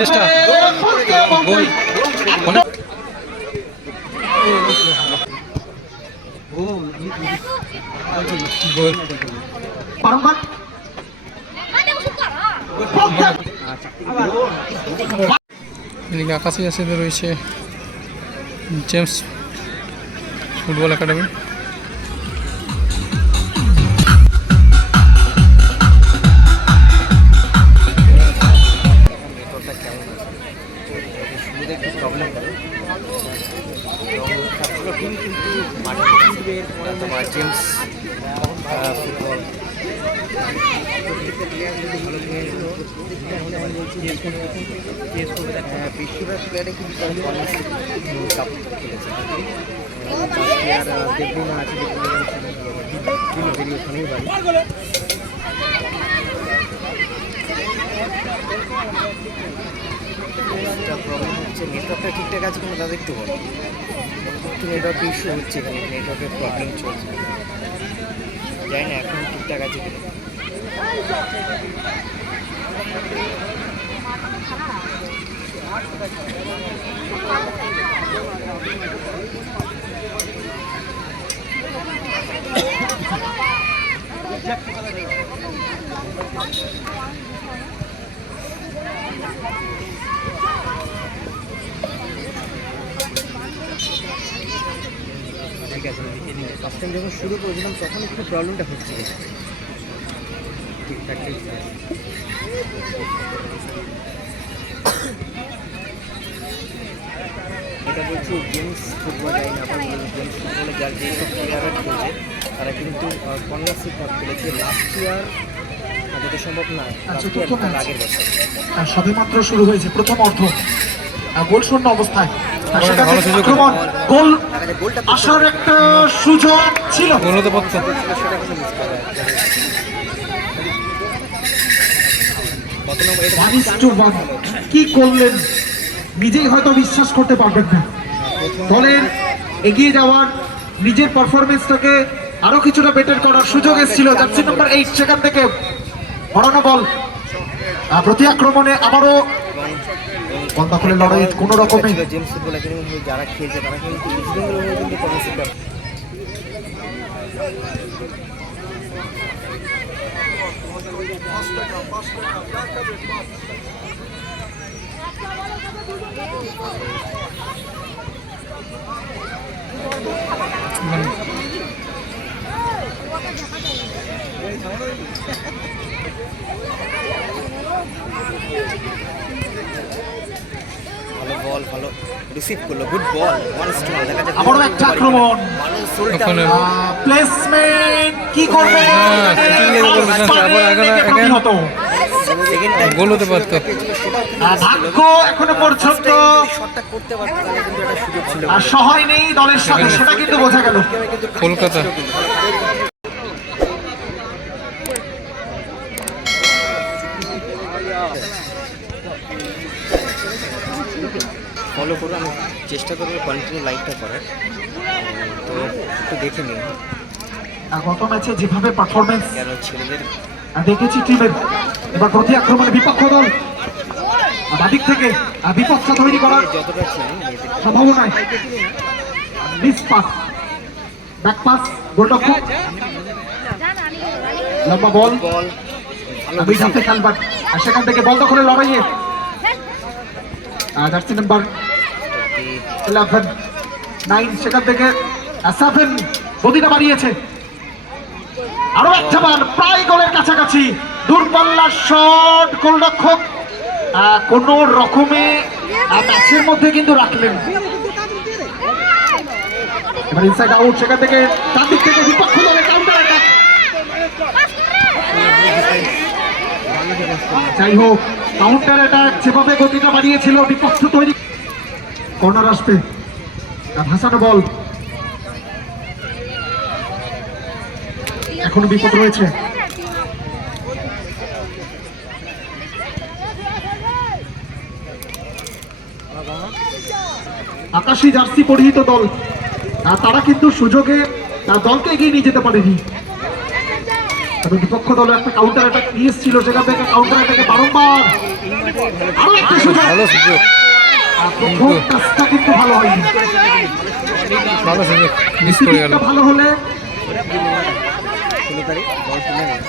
চেষ্টা এদিকে আকাশি আসিতে রয়েছে James football academy. James football বেশিরভাগ প্লেয়ারে কিন্তু সাপোর্ট খেলেছে। দেবনা আছে, ওখানেই বাড়ি। প্রবলেম হচ্ছে নেটওয়ার্কটা ঠিকঠাক আছে কিন্তু দাদা একটু বলো, একটু নেটওয়ার্ক ইস্যু হচ্ছে এখানে, নেটওয়ার্কের প্রবলেম চলছে, জানি না এখন ঠিকঠাক আছে কিনা। ঠিক আছে, ফার্স্ট টাইম যখন শুরু করেছিলাম তখন একটু প্রবলেমটা হচ্ছিল, ঠিকঠাক এটা বলছি গেমস ফুটবল যাই না, আবার গেমস ফুটবলে যার যেসব প্লেয়াররা খেলছে তারা কিন্তু কন্যাশ্রী কাপ খেলেছে লাস্ট ইয়ার, যত সম্ভব না আগের বছর। সবেমাত্র শুরু হয়েছে প্রথম অর্ধ, গোল শূন্য অবস্থায় গোল আসার একটা সুযোগ ছিল, কি করলেন নিজেই হয়তো বিশ্বাস করতে পারবেন না। দলের এগিয়ে যাওয়ার, নিজের পারফরমেন্সটাকে আরো কিছুটা বেটার করার সুযোগ এসেছিল। জার্সি নাম্বার 8 সেখান থেকে বড়ানো বল, প্রতি আক্রমণে আবারও বল দখলের লড়াই কোন রকমে। জেমস ফুটবল একাডেমি যারা খেলছে তারা কিন্তু ইস্ট বেঙ্গল হয়ে কিন্তু কনসেপ্ট ভালো বল, ভালো রিসিভ করলো, গুড বল, ওয়ান স্ট্রোক। দেখা যাচ্ছে আবারও একটা আক্রমণ, প্লেসমেন্ট কি করবে, গোল হতে পারত, ভাগ্য এখনো পর্যন্ত আর সহায় নেই দলের সাথে, সেটা কিন্তু বোঝা গেল। কলকাতা ফলো করবো, আমি চেষ্টা করবো কন্টিনিউ লাইভটা করার, তো একটু দেখে নিন। গত ম্যাচে যেভাবে পারফরমেন্স ছেলেদের দেখেছি টিমের, এবার প্রতি আক্রমণে বিপক্ষ দল বাদিক থেকে বিপদটা তৈরি করার যতটা সম্ভাবনায় মিস পাস, ব্যাক পাস, গোলরক্ষক লম্বা বল, দুই হাতে খেলবার, আর সেখান থেকে বল দখলে লড়াইয়ে জার্সি নাম্বার 11 9 সেখান থেকে 7 গতিটা বাড়িয়েছে, আরো একটা বার প্রায় গোলের কাছাকাছি, দূরপাল্লার শট, গোলরক্ষক কোন রকমে ম্যাচের মধ্যে কিন্তু রাখলেন। এবার ইনসাইড আউট, সেখান থেকে তার দিক থেকে বিপক্ষ দলের কাউন্টার অ্যাটাক। যাই হোক, কাউন্টার অ্যাটাক যেভাবে গতিটা বাড়িয়েছিল, বিপক্ষ তৈরি, কর্নার আসবে, ভাসানো বল, এখনো বিপদ রয়েছে। আকাশী জার্সি পরিহিত দল, তারা কিন্তু সুযোগে দলকে এগিয়ে নিয়ে যেতে পারেনি। তবে বিপক্ষ দল একটা কাউন্টার অ্যাটাক নিয়েছিল, সেখান থেকে কাউন্টার অ্যাটাকে বারংবার আরো একটা সুযোগ। ভালো সুযোগ, প্রথম কাজটা কিন্তু ভালো হয়নি, ভালো সুযোগ মিস করে গেল। রিসিভিংটা ভালো হলে 16 তারিখ বল তুলে নেয়।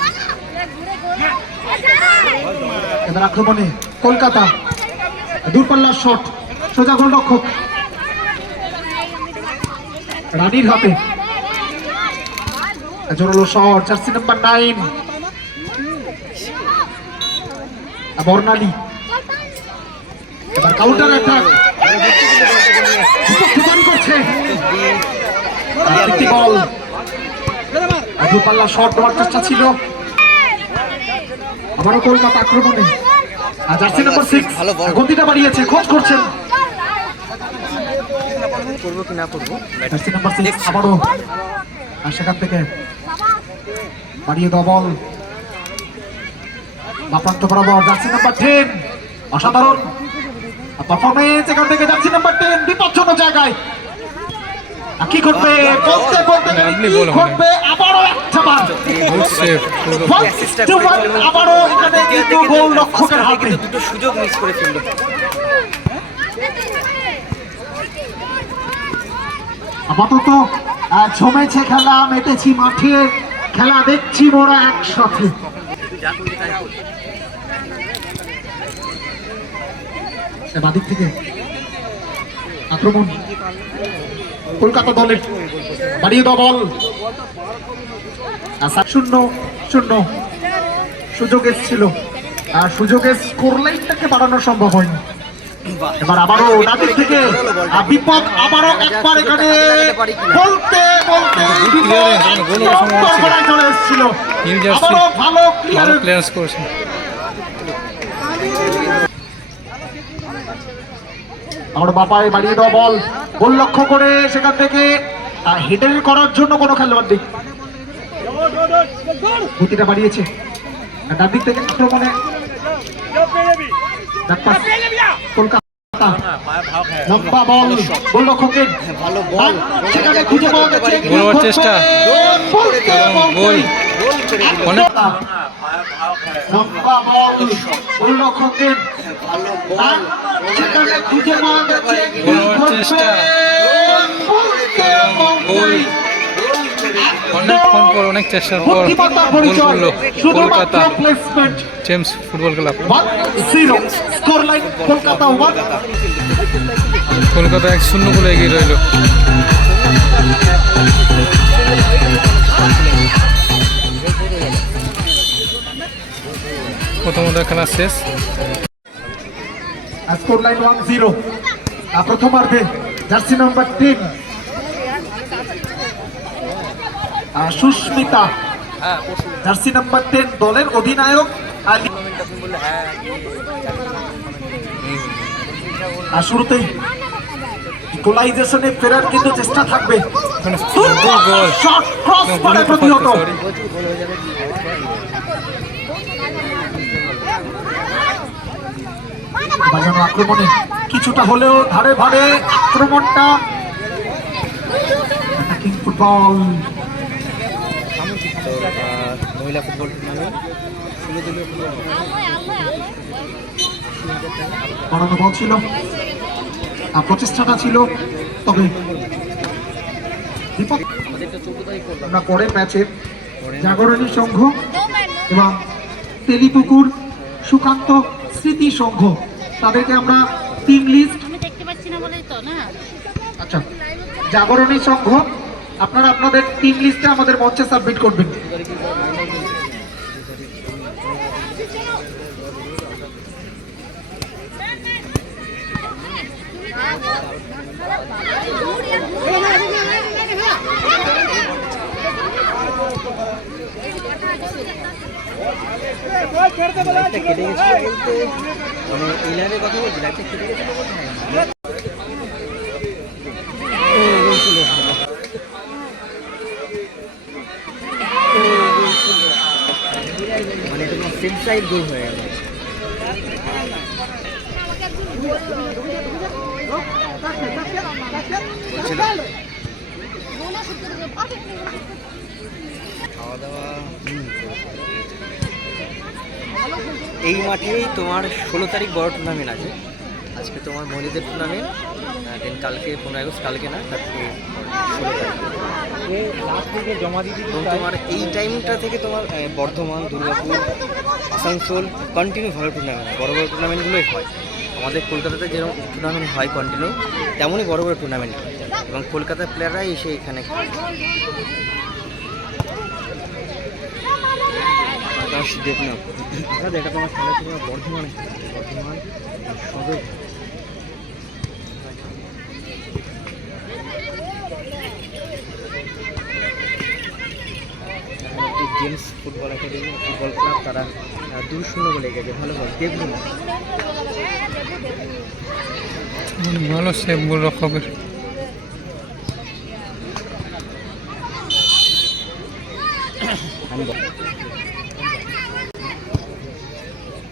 এবার আক্রমণে কলকাতা, দূরপাল্লার শট, সোজা গোলরক্ষক রানীর হাতে, জোরালো শট, জার্সি নাম্বার 9 বর্ণালী। এবার কাউন্টার অ্যাটাক করছে, একটি বল, দূরপাল্লার শট দেওয়ার চেষ্টা ছিল। আবারও কলকাতা আক্রমণে, জার্সি নাম্বার 6 গতিটা বাড়িয়েছে, খোঁজ করছেন করবো কি না করবো। জার্সি নাম্বার 6 আবারও, আর সেখান থেকে বাড়িয়ে দেওয়া বল বাপ্রান্ত বরাবর, জার্সি নাম্বার 10 অসাধারণ পারফরমেন্স এখান থেকে, জার্সি নাম্বার 10 বিপজ্জনক জায়গায়। আর কি করবে বলতে বলতে কি করবে, আবারও একটা বার সেফ, আবারও এখানে কিন্তু গোল রক্ষকের হাতে। দুটো সুযোগ মিস করে ফেললো। আপাতত জমেছে খেলা, মেতেছি মাঠে, খেলা দেখছি মোরা একসাথে। বাদিক থেকে আক্রমণ কলকাতা দলের, বাড়িয়ে দেওয়া বল, 0-0 সুযোগ এসেছিল, আর সুযোগে স্কোর লাইনটাকে বাড়ানো সম্ভব হয়নি। এবার আবারও ডাদিক থেকে বিপদ, আবারও একবার এখানে বলতে বলতে চলে এসেছিল, আবারও ভালো ক্লিয়ারেন্স করছে। আমার বাপায় বাড়িয়ে দেওয়া বল, গোল লক্ষ্য করে সেখান থেকে হেডের করার জন্য কোনো খেলোয়াড় নেই, গতিটা বাড়িয়েছে। ডান দিক থেকে আক্রমণে কলকাতা, লম্বা বল, গোল লক্ষ্যকের ভালো বল, সেখানে খুঁজে পাওয়া গেছে, গোল চেষ্টা, গোল অনেক লম্বা বল, গোল লক্ষ্যকের সেখানে খুঁজে পাওয়া গেছে, গোল চেষ্টা, গোল অনেকক্ষণ পর, অনেক চেষ্টার পর গোল করলো Kolkata James football club. 1-0 score line, Kolkata 1। Kolkata 1-0 গোলে এগিয়ে রইল। প্রথমত খেলা শেষ, স্কোর লাইন 1-0। প্রথমার্ধে jersey number 10 Susmita, jersey number 10 দলের অধিনায়ক, আর শুরুতেই ইকুয়ালাইজেশনে ফেরার কিন্তু চেষ্টা থাকবে, শট ক্রস করে প্রতিহত। বাজানো আক্রমণে কিছুটা হলেও ধারে ধারে আক্রমণটা, ফুটবল মহিলা ফুটবল টুর্নামেন্ট বাড়ানো বল ছিল, প্রচেষ্টাটা ছিল, তবে আমরা পরের ম্যাচে জাগরণী সংঘ এবং তেলিপুকুর সুকান্ত স্মৃতি সংঘ, তাদেরকে আমরা টিম লিস্ট, আচ্ছা জাগরণী সংঘ আপনারা আপনাদের টিম লিস্টে আমাদের মঞ্চে সাবমিট করবেন। লাইটটা কেটে গেছিল বলতে, মানে এই লাইনের কথা বলছি, লাইটটা কেটে গেছিল বলতে মানে এটা তোমার সেম সাইড গোল হয়ে গেল। খাওয়া দাওয়া এই মাঠেই তোমার 16 তারিখ বড় টুর্নামেন্ট আছে। আজকে তোমার মহিলাদের টুর্নামেন্ট, দেন কালকে 15 আগস্ট, কালকে না কালকে 16 তারিখ। লাস্ট থেকে জমা দিতে এবং তোমার এই টাইমটা থেকে তোমার বর্ধমান, দুর্গাপুর, আসানসোল কন্টিনিউ ভালো টুর্নামেন্ট হয়, বড় বড় টুর্নামেন্টগুলোই হয়। আমাদের কলকাতাতে যেরকম টুর্নামেন্ট হয় কন্টিনিউ, তেমনই বড় বড় টুর্নামেন্ট হয় এবং কলকাতার প্লেয়াররাই এসে এখানে দেখ না এটা তোমার খেলাধুলা বর্ধমানে বর্ধমান সদর। James football academy football club তারা 2-0 বলে গেছে। ভালো বল দেখুন, ভালো সেভ গোল রক্ষকের।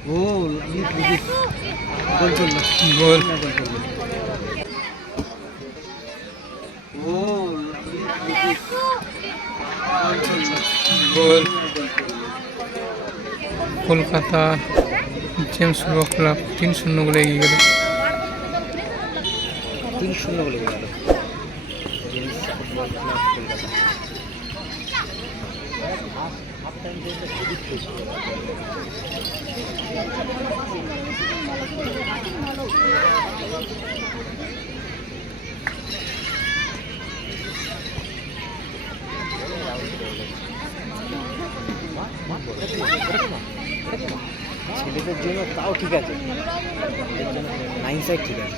ও গোল করলো, গোল গোল করলো। ও গোল কলকাতা জেমস ফুটবল ক্লাব 3-0 গোলে এগিয়ে গেল। 3-0 বলে গেল জেমস ফুটবল ক্লাব কলকাতা। ছেলেদের জন্য তাও ঠিক আছে, নাইন সাইড ঠিক আছে।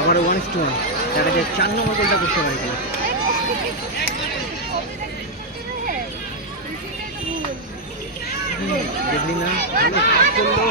আবার 1-1 তাকে 4 নম্বর গোলটা করতে পারি কিনা দেখলি না করলো।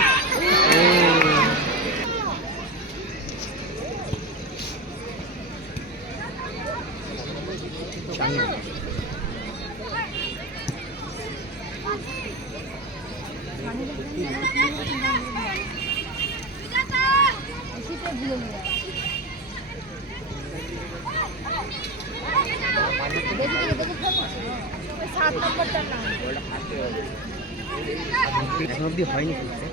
এখন অব্দি হয়নি খেলতে,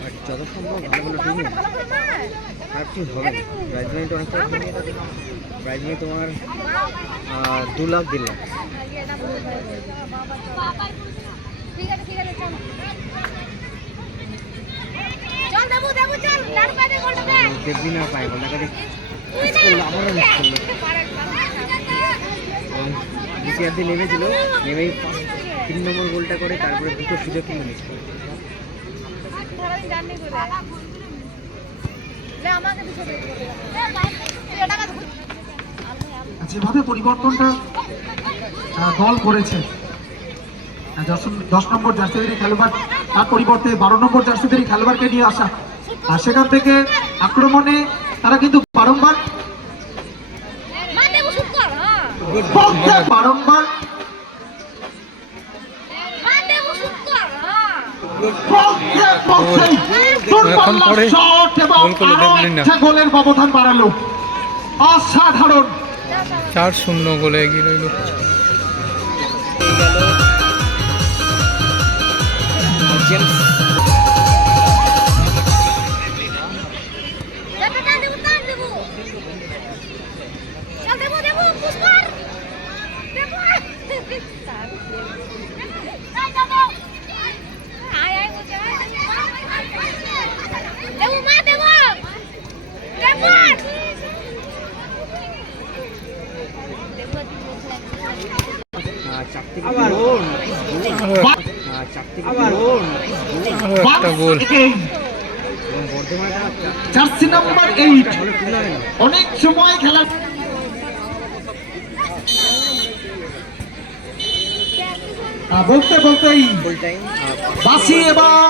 বাট যত সম্ভব ভালো ভালো টিমই আর টিম হবে না। প্রাইজ মানিটা অনেকটা, প্রাইজ মানি তোমার 2 লাখ 1.5 লাখ। দেবদিন আর পাই বল তাকে আমারও মিস করলো। দ্বিতীয়ার দিন নেমেছিল, নেমেই 3 নম্বর গোলটা করে তারপরে 2টো সুযোগ কিন্তু মিস করে। যেভাবে পরিবর্তনটা দল করেছে, 10 নম্বর জার্সিধারী খেলোয়াড় তার পরিবর্তে 12 নম্বর জার্সিধারী খেলোয়াড়কে নিয়ে আসা, আর সেখান থেকে আক্রমণে তারা কিন্তু বারংবার গোলের ব্যবধান বাড়ালো। অসাধারণ 4-0 গোলে এগিয়ে রইল। জেমস একটা গোল। জার্সি নাম্বার 8 অনেক সময় খেলা বলতেই বাসি এবং